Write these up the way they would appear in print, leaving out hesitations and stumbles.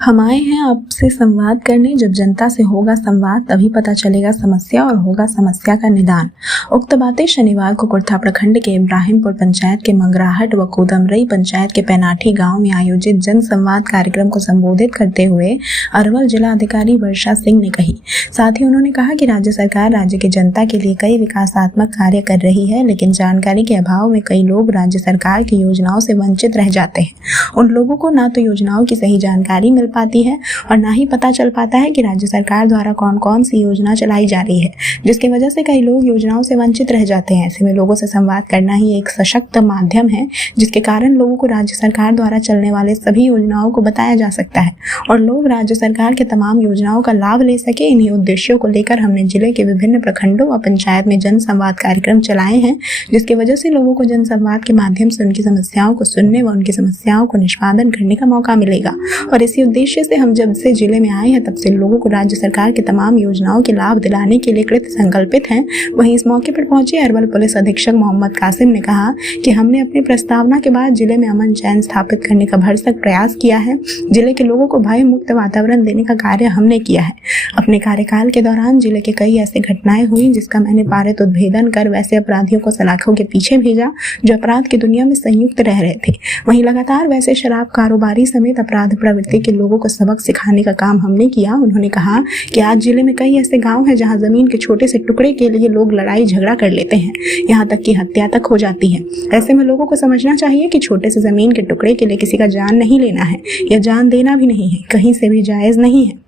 हम आए हैं आपसे संवाद करने। जब जनता से होगा संवाद तभी पता चलेगा समस्या और होगा समस्या का निदान। उक्त बातें शनिवार को कुर्था प्रखंड के इब्राहिमपुर पंचायत के मंगराहट व कोदमरई पंचायत के पैनाठी गांव में आयोजित जन संवाद कार्यक्रम को संबोधित करते हुए अरवल जिला अधिकारी वर्षा सिंह ने कही। साथ ही उन्होंने कहा कि राज्य सरकार राज्य की जनता के लिए कई विकासात्मक कार्य कर रही है, लेकिन जानकारी के अभाव में कई लोग राज्य सरकार की योजनाओं से वंचित रह जाते हैं। उन लोगों को ना तो योजनाओं की सही जानकारी मिल पाती है और ना ही पता चल पाता है कि राज्य सरकार द्वारा कौन कौन सी योजना चलाई जा रही है, जिसकी वजह से कई लोग योजनाओं से वंचित रह जाते हैं। ऐसे में लोगों से संवाद करना ही एक सशक्त माध्यम है, जिसके कारण लोगों को राज्य सरकार द्वारा चलने वाले सभी योजनाओं को बताया जा सकता है और लोग राज्य सरकार के तमाम योजनाओं का लाभ ले सके। इन्हीं उद्देश्यों को लेकर हमने जिले के विभिन्न प्रखंडों व पंचायत में जन संवाद कार्यक्रम चलाए हैं, जिसकी वजह से लोगों को जन संवाद के माध्यम से उनकी समस्याओं को सुनने व उनकी समस्याओं को निष्पादन करने का मौका मिलेगा। और इसी उद्देश्य से हम जब से जिले में आए हैं तब से लोगों को राज्य सरकार के तमाम योजनाओं के लाभ दिलाने के लिए कृत संकल्पित हैं। वहीं इस मौके पर पहुंचे अरवल पुलिस अधीक्षक मोहम्मद कासिम ने कहा कि हमने अपनी प्रस्तावना के बाद जिले में अमन चैन स्थापित करने का भरसक प्रयास किया है। जिले के लोगों को भय मुक्त वातावरण देने का कार्य हमने किया है। अपने कार्यकाल के दौरान जिले के कई ऐसी घटनाएं हुई जिसका मैंने पारित उद्भेदन कर वैसे अपराधियों को सलाखों के पीछे भेजा जो अपराध की दुनिया में संयुक्त रह रहे थे। वहीं लगातार वैसे शराब कारोबारी समेत अपराध प्रवृत्ति के लोगों को सबक सिखाने का काम हमने किया। उन्होंने कहा कि आज जिले में कई ऐसे गांव हैं जहां जमीन के छोटे से टुकड़े के लिए लोग लड़ाई झगड़ा कर लेते हैं, यहाँ तक कि हत्या तक हो जाती है। ऐसे में लोगों को समझना चाहिए कि छोटे से जमीन के टुकड़े के लिए किसी का जान नहीं लेना है या जान देना भी नहीं है, कहीं से भी जायज नहीं है।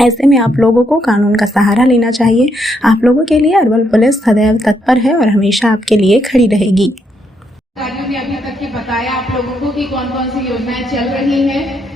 ऐसे में आप लोगों को कानून का सहारा लेना चाहिए। आप लोगों के लिए अरवल पुलिस सदैव तत्पर है और हमेशा आपके लिए खड़ी रहेगी। ने अभी तक के बताया आप लोगों को कि कौन कौन सी योजनाएं चल रही हैं।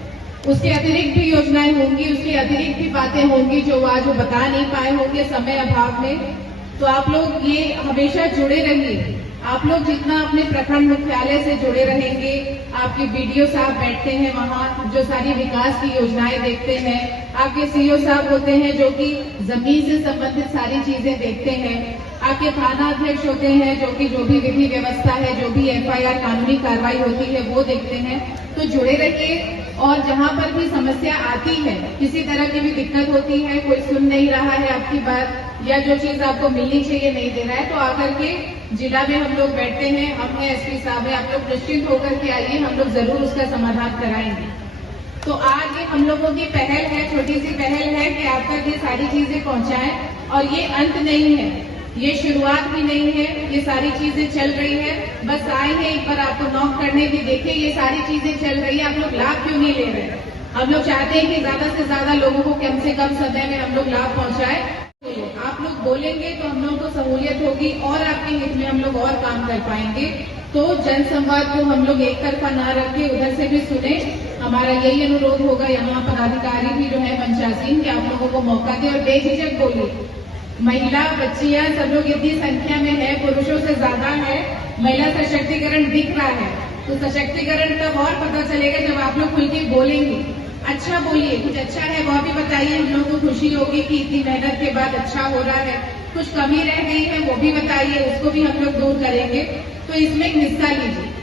उसके अतिरिक्त भी योजनाएं होंगी, उसके अतिरिक्त भी बातें होंगी जो आज वो बता नहीं पाए होंगे समय अभाव में। तो आप लोग ये हमेशा जुड़े रहिए। आप लोग जितना अपने प्रखंड मुख्यालय से जुड़े रहेंगे, आपके बीडीओ साहब बैठते हैं वहाँ जो सारी विकास की योजनाएं देखते हैं, आपके सीईओ साहब होते हैं जो कि जमीन से संबंधित सारी चीजें देखते हैं, आपके थाना अध्यक्ष होते हैं जो कि जो भी विधि व्यवस्था है, जो भी एफआईआर कानूनी कार्रवाई होती है वो देखते हैं। तो जुड़े रहिए और जहाँ पर भी समस्या आती है, किसी तरह की भी दिक्कत होती है, कोई सुन नहीं रहा है आपकी बात या जो चीज आपको मिलनी चाहिए नहीं दे रहा है, तो आकर के जिला में हम लोग बैठते हैं, हम हैं एसपी साहब है, आप लोग निश्चिंत होकर के आइए, हम लोग जरूर उसका समाधान कराएंगे। तो आज ये हम लोगों की पहल है, छोटी सी पहल है कि आप तक ये सारी चीजें पहुंचाएं और ये अंत नहीं है, ये शुरुआत भी नहीं है, ये सारी चीजें चल रही है। बस आए हैं एक बार आपको नॉक करने की, देखिए ये सारी चीजें चल रही है, आप लोग लाभ क्यों नहीं ले रहे? हम लोग चाहते हैं कि ज्यादा से ज्यादा लोगों को कम से कम समय में हम लोग लाभ पहुंचाए। आप लोग बोलेंगे तो हम लोगों को सहूलियत होगी और आपके हित में हम लोग और काम कर पाएंगे। तो जन संवाद को हम लोग एक तरफा ना रखे, उधर से भी सुने। हमारा यही अनुरोध होगा यहाँ पदाधिकारी भी जो है पंचायतीन कि आप लोगों को मौका दे और बेझिझक बोलिए। महिला बच्चियां सब लोग इतनी संख्या में है, पुरुषों से ज्यादा है, महिला सशक्तिकरण दिख रहा है। तो सशक्तिकरण तब और पता चलेगा जब आप लोग खुल के बोलेंगे। अच्छा बोलिए, कुछ अच्छा है वह भी बताइए, हम लोग को खुशी होगी कि इतनी मेहनत के बाद अच्छा हो रहा है। कुछ कमी रह गई है वो भी बताइए, उसको भी हम लोग दूर करेंगे। तो इसमें हिस्सा लीजिए।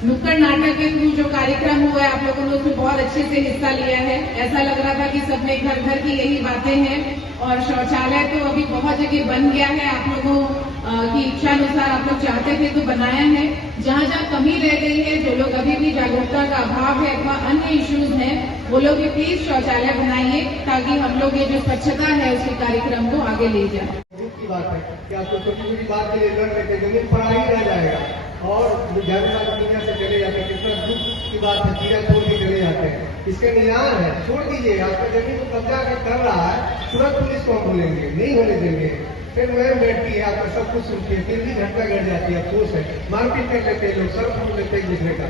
नुक्कड़ नाटक के थ्रू जो कार्यक्रम हुआ है आप लोगों ने उसमें बहुत अच्छे से हिस्सा लिया है। ऐसा लग रहा था कि सब में घर घर की यही बातें हैं और शौचालय तो अभी बहुत जगह बन गया है। आप लोगों की इच्छा अनुसार आप लोग चाहते थे तो बनाया है। जहाँ जहाँ कमी रह गई है, जो लोग अभी भी जागरूकता का अभाव है अथवा अन्य इश्यूज हैं, वो लोग भी प्लीज शौचालय बनाइए ताकि हम लोग ये जो स्वच्छता है उसके कार्यक्रम को आगे ले जाए। बात है कि आपको छोटी छोटी बात के लिए लड़ रहे थे, जमीन पढ़ाई रह जाएगा और दुनिया से चले जाते हैं। कितना दुख की बात है, कीड़ा छोड़ के चले जाते हैं। इसका निदान है, छोड़ दीजिए। आपका जमीन को कब्जा कर रहा है, तुरंत पुलिस को बोलेंगे, नहीं होने देंगे। फिर वह बैठती है, आपका सब कुछ सुनती है, फिर भी घटना घट जाती है। अफसोस है, मारपीट कर लेते हैं लोग, सर फूट लेते एक दूसरे का।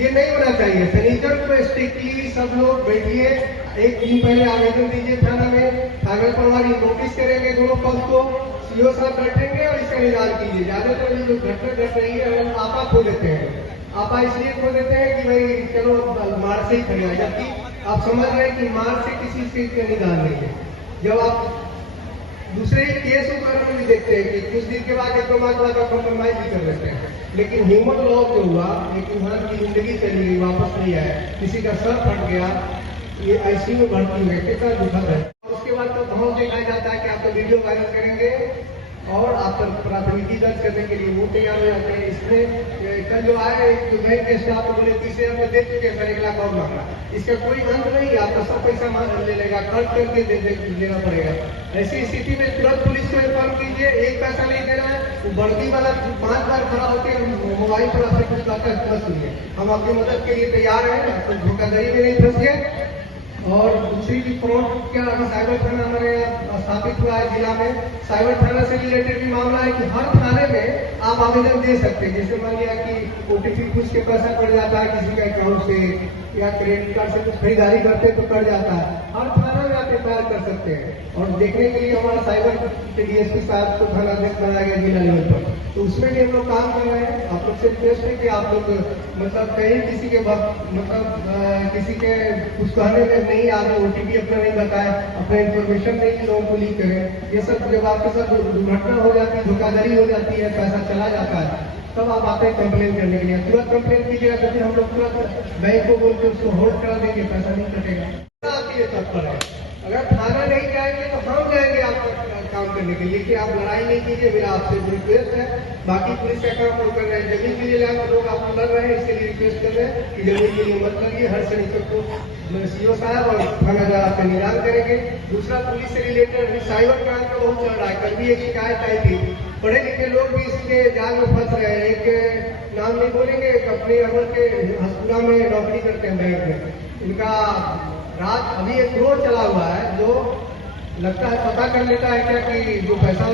ये नहीं होना चाहिए। फर्नीचर को स्ट्रिक्टली सब लोग बैठिए, एक दिन पहले आवेदन दीजिए थाना में, थाना प्रभारी नोटिस करेंगे दोनों पक्ष को, सीओ साहब बैठेंगे और इसका निदान कीजिए। ज्यादातर जो घटना घट रही है हम आपा खो देते हैं। आपा इसलिए खो देते हैं कि भाई चलो मार से ही खड़े, जबकि आप समझ रहे हैं कि मार से किसी चीज का निदान नहीं है। जब आप दूसरे केस में भी देखते हैं कि कुछ दिन के बाद 1-2 माह बाद आप कंप्रोमाइज भी कर लेते हैं, लेकिन ह्यूमन लॉ जो हुआ, एक इंसान की जिंदगी चली गई, वापस नहीं आया, किसी का सर फट गया, ये आईसीयू में भर्ती हुए, कितना दुखद है। उसके बाद तो बहुत देखा जाता है कि आप तो वीडियो वायरल करेंगे और आप पर प्राथमिकी दर्ज करने के लिए वो तैयार हो जाते हैं। इसमें कल जो आए जो बैंक के स्टाफ को बोले 30,000 रुपये दे चुके, मैंने 1 लाख और मांगा। इसका कोई अंत नहीं, आपका सब पैसा ले लेगा, खर्च करके देना पड़ेगा। ऐसी स्थिति में तुरंत पुलिस को इन्फॉर्म कीजिए, एक पैसा नहीं देना है। वो वर्दी वाला 5 बार खड़ा होकर मोबाइल पर आपसे कुछ बात मत सुनिए। हम आपकी मदद के लिए तैयार हैं, आपको धोखाधड़ी में नहीं फंसिए। और दूसरी भी फ्रॉड क्या साइबर थाना हमारे यहाँ स्थापित हुआ है जिला में। साइबर थाना से रिलेटेड भी मामला है कि हर थाने में आप आवेदन दे सकते हैं। जैसे मान लिया कि ओटीपी कुछ के पैसा कट जाता है किसी के अकाउंट से या क्रेडिट कार्ड से कुछ खरीदारी करते तो कट जाता है, हर थाना में आप एफआईआर कर सकते हैं। और देखने के लिए हमारा साइबर के डीएसपी साहब को थाना अध्यक्ष बनाया गया जिला लेवल पर, तो उसमें भी हम लोग काम कर रहे हैं। आप लोग से रिक्वेस्ट है कि आप लोग मतलब कहीं किसी के किसी के कुछ कहने में नहीं आ रहे, ओटीपी अपना नहीं बताए, अपना इन्फॉर्मेशन नहीं लोगों को लीक करें। ये सब जब आपके साथ दुर्घटना हो जाती है, धोखाधड़ी हो जाती है, पैसा चला जाता है, तब आप आते हैं कंप्लेन करने के लिए। तुरंत कंप्लेन कीजिएगा तो फिर हम लोग तुरंत बैंक को बोल के उसको होल्ड करा देंगे, पैसा नहीं कटेगा। आपके लिए तत्पर है। अगर थाना नहीं जाएंगे तो हम जाएंगे आपका काम करने के लिए कि आप लड़ाई नहीं कीजिए। मेरा आपसे रिक्वेस्ट है। बाकी पुलिस का काम लोग कर रहे हैं, जमीन के लिए लोग आप लड़ रहे हैं, इसके लिए रिक्वेस्ट कर रहे हैं कि जमीन के लिए मत लड़िए। हर शनिचर को सीओ साहब और थाना आपका निदान करेंगे। दूसरा पुलिस से रिलेटेड साइबर क्राइम का बहुत चल रहा है। कल भी एक शिकायत आई थी, पढ़े लिखे लोग भी इसके जाल में फंस रहे हैं। एक नाम नहीं बोलेंगे, अपने अमर के हसपुरा में नौकरी करते हैं बैंक में, इनका रात अभी एक रोड चला हुआ है जो लगता है पता कर लेता है क्या कि जो पैसा